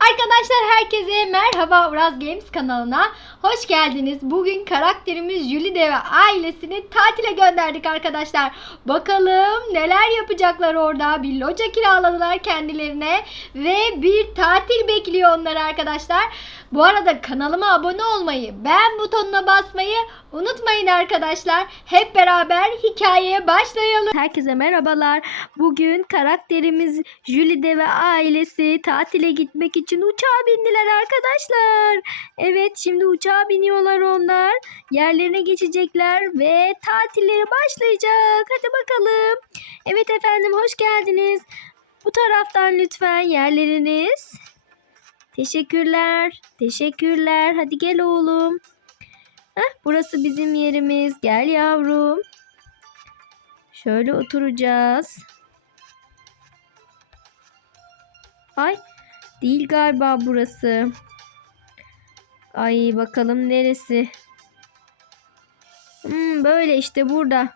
Arkadaşlar herkese merhaba Uraz Games kanalına hoş geldiniz. Bugün karakterimiz Jülide ve ailesini tatile gönderdik arkadaşlar. Bakalım neler yapacaklar orada. Bir loca kiraladılar kendilerine ve bir tatil bekliyor onları arkadaşlar. Bu arada kanalıma abone olmayı, beğen butonuna basmayı unutmayın arkadaşlar. Hep beraber hikayeye başlayalım. Herkese merhabalar. Bugün karakterimiz Jülide ve ailesi tatile gitmek için uçağa bindiler arkadaşlar. Evet şimdi uçağa biniyorlar onlar. Yerlerine geçecekler ve tatilleri başlayacak. Hadi bakalım. Evet efendim hoş geldiniz. Bu taraftan lütfen yerleriniz. Teşekkürler. Teşekkürler. Hadi gel oğlum. Heh, burası bizim yerimiz. Gel yavrum. Şöyle oturacağız. Ay değil galiba burası. Ay bakalım neresi. Hmm, böyle işte burada.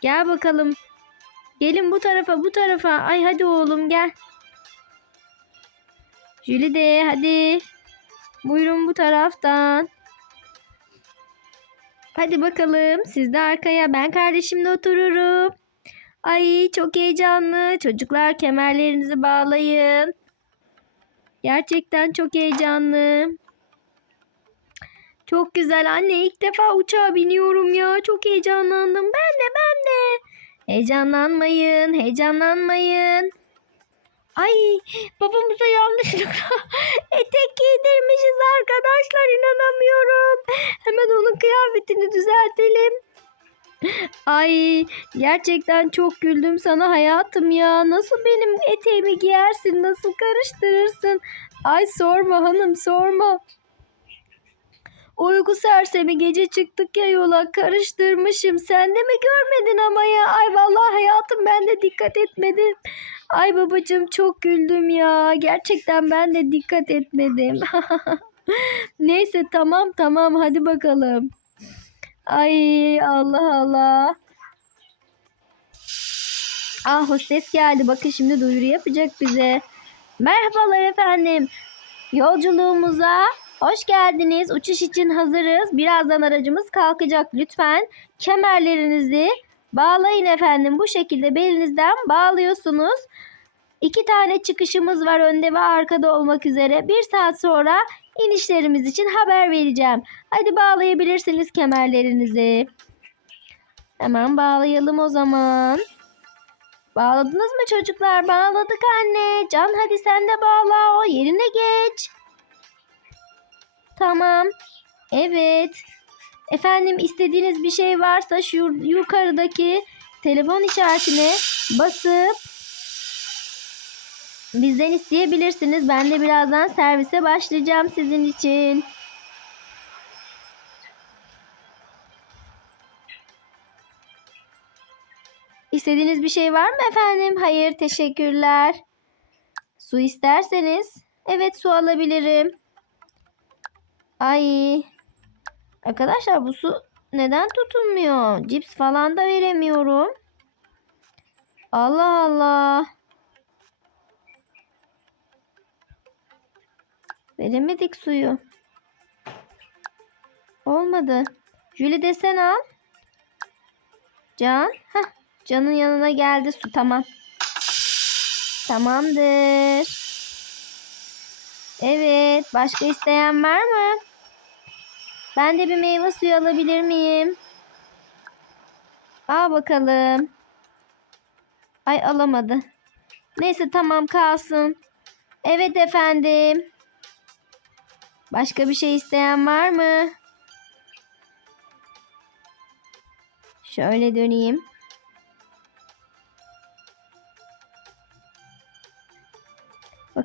Gel bakalım. Gelin bu tarafa bu tarafa. Ay hadi oğlum gel. Jülide hadi. Buyurun bu taraftan. Hadi bakalım siz de arkaya ben kardeşimle otururum. Ay çok heyecanlı. Çocuklar kemerlerinizi bağlayın. Gerçekten çok heyecanlı. Çok güzel anne ilk defa uçağa biniyorum ya. Çok heyecanlandım. Ben de ben de. Heyecanlanmayın, heyecanlanmayın. Ay babamıza yanlışlıkla etek giydirmişiz arkadaşlar inanamıyorum. Hemen onun kıyafetini düzeltelim. Ay gerçekten çok güldüm sana hayatım ya. Nasıl benim eteğimi giyersin? Nasıl karıştırırsın? Ay sorma hanım sorma. Uyku sersemi gece çıktık ya yola karıştırmışım. Sen de mi görmedin ama ya? Ay vallahi hayatım ben de dikkat etmedim. Ay babacığım çok güldüm ya. Gerçekten ben de dikkat etmedim. Neyse tamam tamam hadi bakalım. Ay Allah Allah. Ah hostes geldi. Bakın şimdi duyuru yapacak bize. Merhabalar efendim. Yolculuğumuza hoş geldiniz. Uçuş için hazırız. Birazdan aracımız kalkacak. Lütfen kemerlerinizi bağlayın efendim. Bu şekilde belinizden bağlıyorsunuz. İki tane çıkışımız var önde ve arkada olmak üzere. Bir saat sonra inişlerimiz için haber vereceğim. Hadi bağlayabilirsiniz kemerlerinizi. Hemen bağlayalım o zaman. Bağladınız mı çocuklar? Bağladık anne. Can hadi sen de bağla. O yerine geç. Tamam. Evet. Efendim istediğiniz bir şey varsa şu yukarıdaki telefon işaretine basıp bizden isteyebilirsiniz. Ben de birazdan servise başlayacağım sizin için. İstediğiniz bir şey var mı efendim? Hayır, teşekkürler. Su isterseniz. Evet, su alabilirim. Ay. Arkadaşlar bu su neden tutulmuyor? Cips falan da veremiyorum. Allah Allah. Veremedik suyu. Olmadı. Jüli desen al. Can. Heh, Can'ın yanına geldi su tamam. Tamamdır. Evet. Başka isteyen var mı? Ben de bir meyve suyu alabilir miyim? Al bakalım. Ay alamadı. Neyse tamam kalsın. Evet efendim. Başka bir şey isteyen var mı? Şöyle döneyim.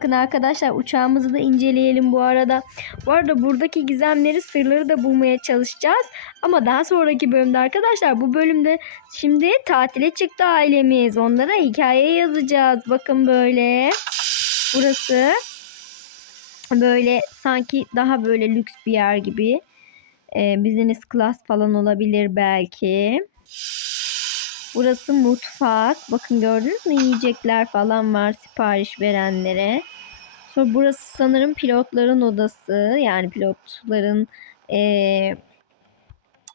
Bakın arkadaşlar uçağımızı da inceleyelim bu arada. Bu arada buradaki gizemleri, sırları da bulmaya çalışacağız. Ama daha sonraki bölümde arkadaşlar bu bölümde şimdi tatile çıktı ailemiz. Onlara hikaye yazacağız. Bakın böyle. Burası böyle sanki daha böyle lüks bir yer gibi. Ee, business class falan olabilir belki. Burası mutfak. Bakın gördünüz mü yiyecekler falan var sipariş verenlere. Sonra burası sanırım pilotların odası. Yani pilotların eee,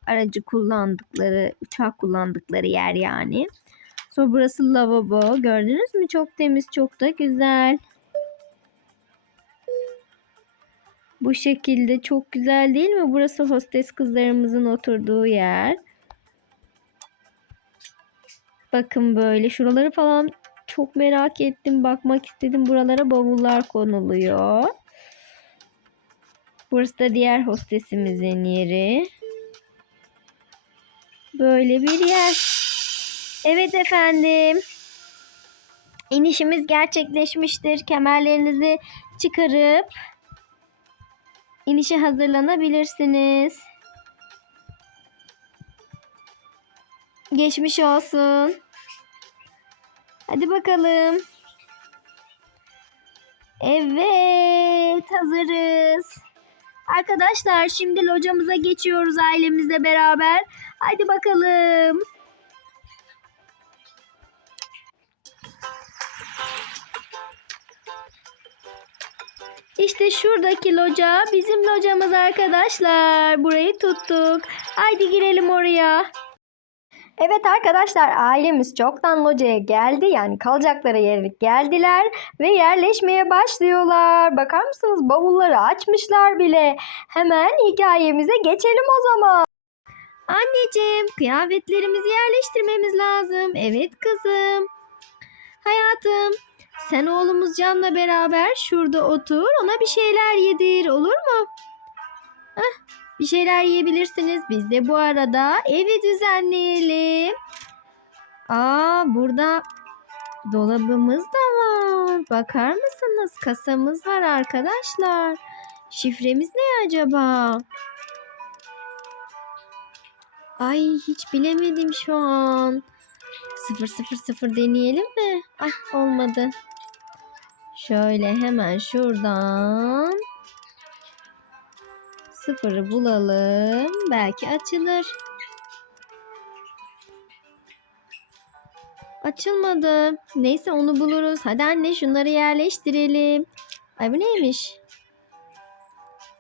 aracı kullandıkları, uçak kullandıkları yer yani. Sonra burası lavabo. Gördünüz mü? Çok temiz, çok da güzel. Bu şekilde çok güzel değil mi? Burası hostes kızlarımızın oturduğu yer. Bakın böyle şuraları falan çok merak ettim. Bakmak istedim. Buralara bavullar konuluyor. Burası da diğer hostesimizin yeri. Böyle bir yer. Evet efendim. İnişimiz gerçekleşmiştir. Kemerlerinizi çıkarıp inişe hazırlanabilirsiniz. Geçmiş olsun. Hadi bakalım. Evet, hazırız. Arkadaşlar şimdi locamıza geçiyoruz ailemizle beraber. Hadi bakalım. İşte şuradaki loca bizim locamız arkadaşlar. Burayı tuttuk. Haydi girelim oraya. Evet arkadaşlar ailemiz çoktan locaya geldi. Yani kalacakları yere geldiler ve yerleşmeye başlıyorlar. Bakar mısınız bavulları açmışlar bile. Hemen hikayemize geçelim o zaman. Anneciğim, kıyafetlerimizi yerleştirmemiz lazım. Evet kızım. Hayatım, sen oğlumuz Can'la beraber şurada otur. Ona bir şeyler yedir, olur mu? Hah, bir şeyler yiyebilirsiniz. Biz de bu arada evi düzenleyelim. Aa, burada dolabımız da var. Bakar mısınız? Kasamız var arkadaşlar. Şifremiz ne acaba? Ay hiç bilemedim şu an. Sıfır sıfır sıfır deneyelim mi? Ay olmadı. Şöyle hemen şuradan sıfırı bulalım. Belki açılır. Açılmadı. Neyse onu buluruz. Hadi anne şunları yerleştirelim. Ay bu neymiş?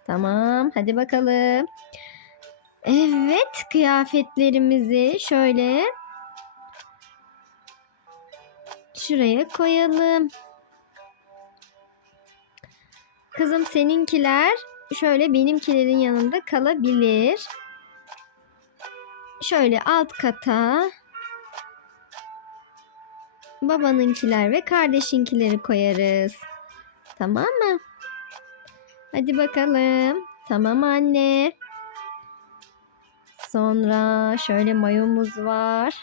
Tamam hadi bakalım. Evet kıyafetlerimizi şöyle şuraya koyalım. Kızım seninkiler şöyle benimkilerin yanında kalabilir. Şöyle alt kata babanınkiler ve kardeşinkileri koyarız. Tamam mı? Hadi bakalım. Tamam anne. Sonra şöyle mayomuz var.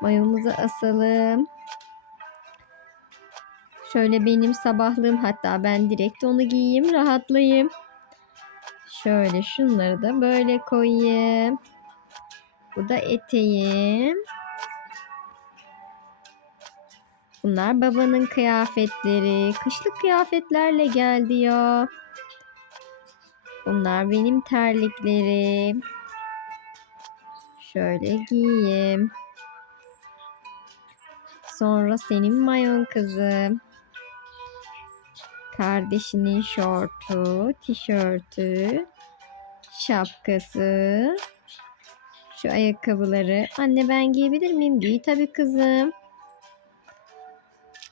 Mayomuzu asalım. Şöyle benim sabahlığım hatta ben direkt onu giyeyim rahatlayayım. Şöyle şunları da böyle koyayım. Bu da eteğim. Bunlar babanın kıyafetleri. Kışlık kıyafetlerle geldi ya. Bunlar benim terliklerim. Şöyle giyeyim. Sonra senin mayon kızım. Kardeşinin şortu, tişörtü, şapkası. Şu ayakkabıları. Anne ben giyebilir miyim? Giy tabii kızım.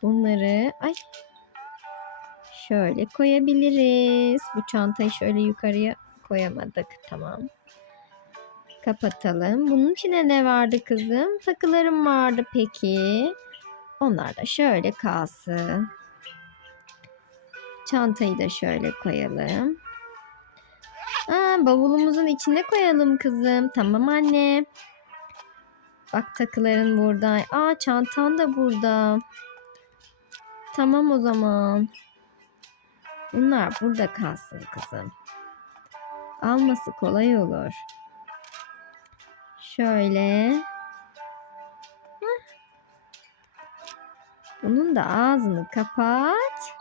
Bunları ay şöyle koyabiliriz. Bu çantayı şöyle yukarıya koyamadık. Tamam. Kapatalım. Bunun içine ne vardı kızım? Takılarım vardı peki. Onlar da şöyle kalsın. Çantayı da şöyle koyalım. Aa, bavulumuzun içine koyalım kızım. Tamam anne. Bak takıların burada. Aa çantan da burada. Tamam o zaman. Bunlar burada kalsın kızım. Alması kolay olur. Şöyle. Bunun da ağzını kapat.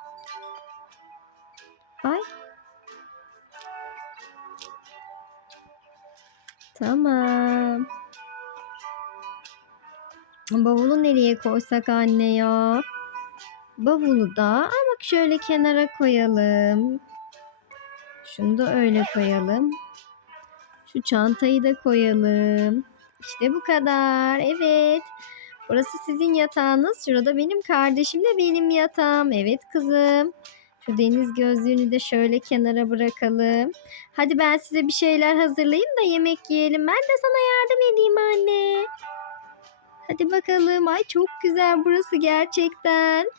Tamam. Bavulu nereye koysak anne ya? Bavulu da. Bak şöyle kenara koyalım. Şunu da öyle koyalım. Şu çantayı da koyalım. İşte bu kadar. Evet. Burası sizin yatağınız. Şurada benim kardeşim de benim yatağım. Evet kızım. Şu deniz gözlüğünü de şöyle kenara bırakalım. Hadi ben size bir şeyler hazırlayayım da yemek yiyelim. Ben de sana yardım edeyim anne. Hadi bakalım. Ay çok güzel burası gerçekten.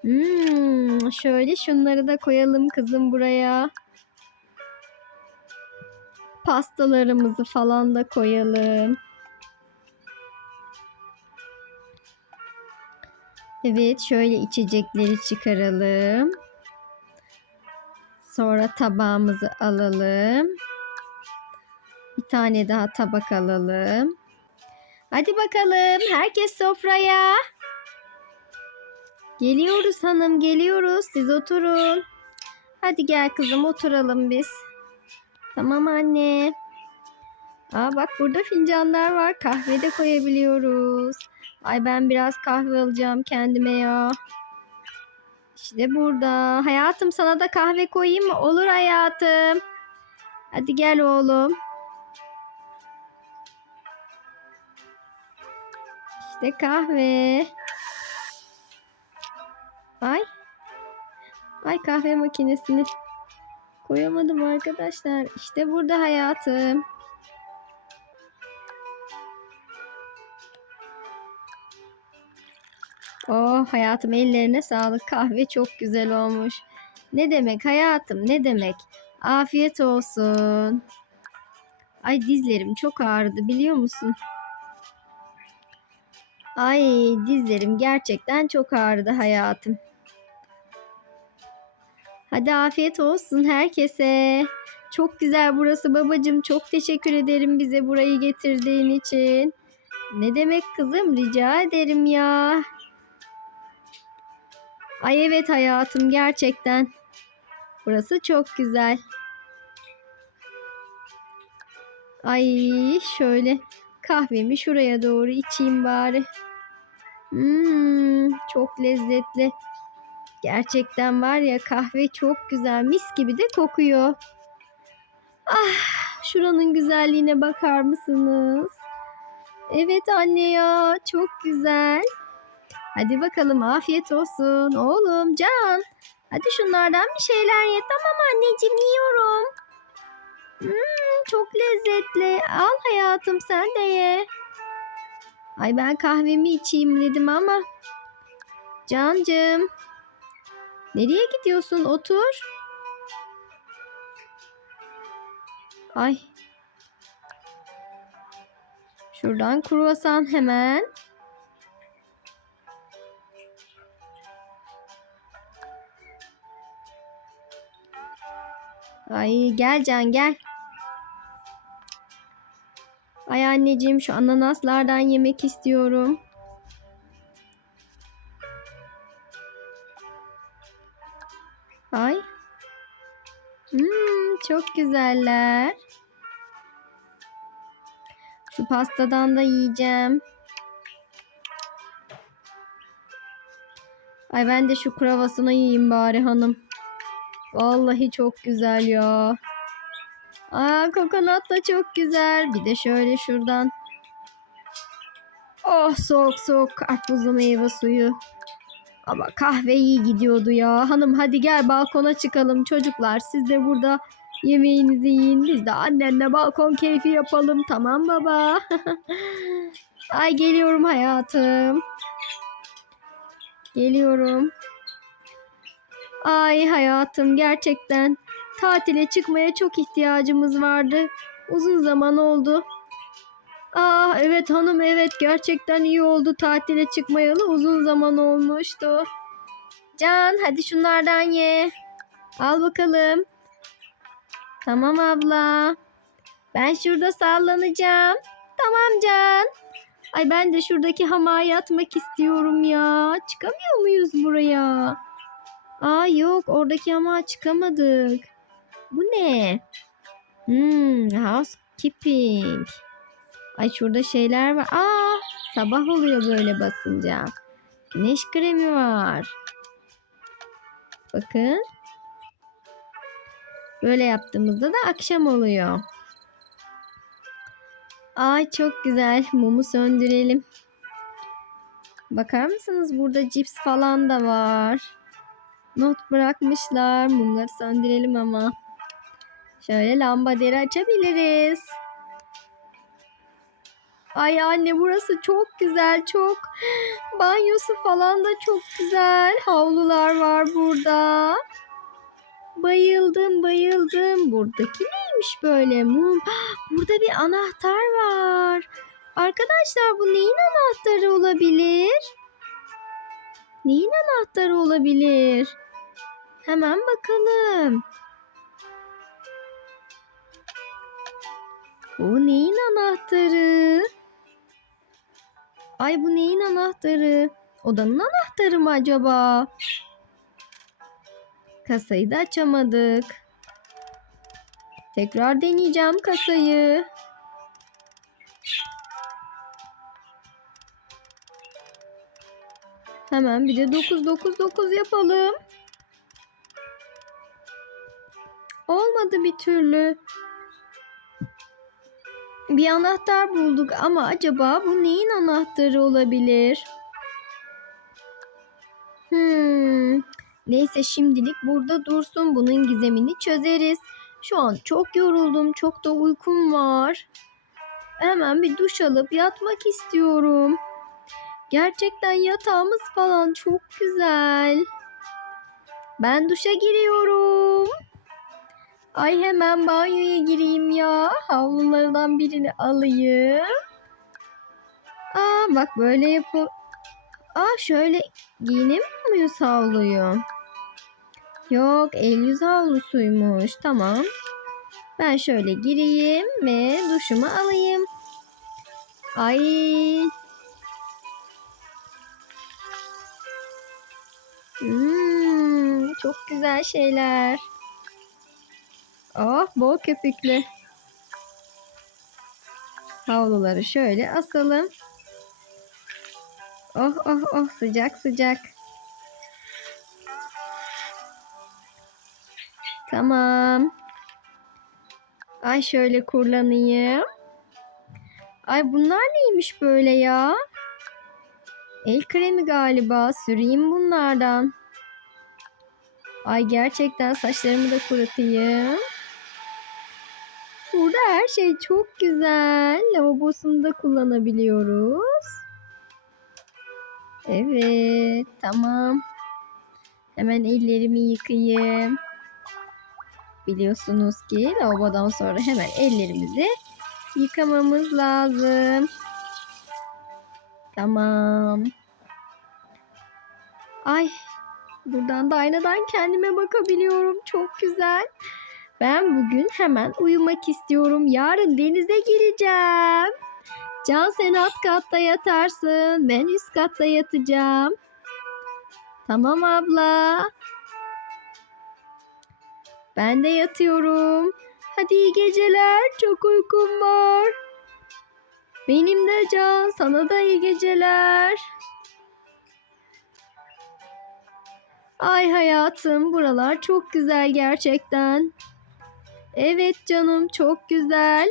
Hmm, şöyle şunları da koyalım kızım buraya. Pastalarımızı falan da koyalım. Evet, şöyle içecekleri çıkaralım. Sonra tabağımızı alalım. Bir tane daha tabak alalım. Hadi bakalım, herkes sofraya. Geliyoruz hanım, geliyoruz. Siz oturun. Hadi gel kızım, oturalım biz. Tamam anne. Aa bak burada fincanlar var. Kahve de koyabiliyoruz. Ay ben biraz kahve alacağım kendime ya. İşte burada. Hayatım sana da kahve koyayım mı? Olur hayatım. Hadi gel oğlum. İşte kahve. Ay. Ay kahve makinesini koyamadım arkadaşlar. İşte burada hayatım. Oh hayatım ellerine sağlık. Kahve çok güzel olmuş. Ne demek hayatım ne demek. Afiyet olsun. Ay dizlerim çok ağrıdı biliyor musun? Ay dizlerim gerçekten çok ağrıdı hayatım. Hadi afiyet olsun herkese. Çok güzel burası babacığım. Çok teşekkür ederim bize burayı getirdiğin için. Ne demek kızım rica ederim ya. Ay evet hayatım gerçekten. Burası çok güzel. Ay şöyle kahvemi şuraya doğru içeyim bari. Hmm, çok lezzetli. Gerçekten var ya kahve çok güzel. Mis gibi de kokuyor. Ah, şuranın güzelliğine bakar mısınız? Evet anne ya, çok güzel. Hadi bakalım afiyet olsun. Oğlum Can. Hadi şunlardan bir şeyler ye. Tamam anneciğim yiyorum. Hmm, çok lezzetli. Al hayatım sen de ye. Ay ben kahvemi içeyim dedim ama. Cancım. Nereye gidiyorsun? Otur. Ay. Şuradan kruvasan hemen. Ay gel Can gel. Ay anneciğim şu ananaslardan yemek istiyorum. Ay. Hmm, çok güzeller. Şu pastadan da yiyeceğim. Ay ben de şu kravasını yiyeyim bari hanım. Vallahi çok güzel ya. Aa kokonat da çok güzel. Bir de şöyle şuradan. Oh soğuk soğuk karpuzlu meyve suyu. Ama kahve iyi gidiyordu ya. Hanım hadi gel balkona çıkalım çocuklar. Siz de burada yemeğinizi yiyin. Biz de annenle balkon keyfi yapalım. Tamam baba. Ay geliyorum hayatım. Geliyorum. Ay hayatım gerçekten tatile çıkmaya çok ihtiyacımız vardı. Uzun zaman oldu. Aa evet hanım evet gerçekten iyi oldu tatile çıkmayalı uzun zaman olmuştu. Can hadi şunlardan ye. Al bakalım. Tamam abla. Ben şurada sallanacağım. Tamam Can. Ay ben de şuradaki hamağa yatmak istiyorum ya. Çıkamıyor muyuz buraya? Aa yok oradaki hamağa çıkamadık. Bu ne? Hmm, housekeeping. Ay şurada şeyler var. Aa sabah oluyor böyle basınca. Güneş kremi var. Bakın. Böyle yaptığımızda da akşam oluyor. Ay çok güzel. Mumu söndürelim. Bakar mısınız burada cips falan da var. Not bırakmışlar. Mumları söndürelim ama. Şöyle lambaları açabiliriz. Ay anne burası çok güzel çok. Banyosu falan da çok güzel. Havlular var burada. Bayıldım bayıldım. Buradaki neymiş böyle mum? Burada bir anahtar var. Arkadaşlar bu neyin anahtarı olabilir? Neyin anahtarı olabilir? Hemen bakalım. Bu neyin anahtarı? Ay bu neyin anahtarı? Odanın anahtarı mı acaba? Kasayı da açamadık. Tekrar deneyeceğim kasayı. Hemen bir de 999 yapalım. Olmadı bir türlü. Bir anahtar bulduk ama acaba bu neyin anahtarı olabilir? Hmm. Neyse şimdilik burada dursun. Bunun gizemini çözeriz. Şu an çok yoruldum. Çok da uykum var. Hemen bir duş alıp yatmak istiyorum. Gerçekten yatağımız falan çok güzel. Ben duşa giriyorum. Ay hemen banyoya gireyim ya. Havlulardan birini alayım. Aa bak böyle yapı. Aa şöyle giyinemiyor muyuz havluyu? Yok el yüz havlusuymuş. Tamam. Ben şöyle gireyim ve duşumu alayım. Ay. Hmm, çok güzel şeyler. Oh bol köpüklü. Havluları şöyle asalım. Oh oh oh sıcak sıcak. Tamam. Ay şöyle kurlanayım. Ay bunlar neymiş böyle ya? El kremi galiba. Süreyim bunlardan. Ay gerçekten saçlarımı da kurutayım. Burada her şey çok güzel. Lavabosunu da kullanabiliyoruz. Evet, tamam. Hemen ellerimi yıkayayım. Biliyorsunuz ki lavabodan sonra hemen ellerimizi yıkamamız lazım. Tamam. Ay, buradan da aynadan kendime bakabiliyorum. Çok güzel. Ben bugün hemen uyumak istiyorum. Yarın denize gireceğim. Can sen alt katta yatarsın. Ben üst katta yatacağım. Tamam abla. Ben de yatıyorum. Hadi iyi geceler. Çok uykum var. Benim de Can. Sana da iyi geceler. Ay hayatım buralar çok güzel gerçekten. Evet canım çok güzel.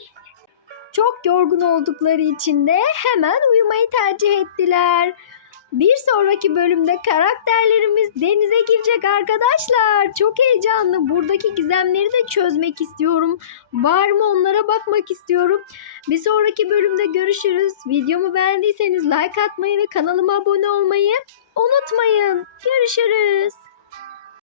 Çok yorgun oldukları için de hemen uyumayı tercih ettiler. Bir sonraki bölümde karakterlerimiz denize girecek arkadaşlar. Çok heyecanlı. Buradaki gizemleri de çözmek istiyorum. Var mı onlara bakmak istiyorum. Bir sonraki bölümde görüşürüz. Videomu beğendiyseniz like atmayı ve kanalıma abone olmayı unutmayın. Görüşürüz.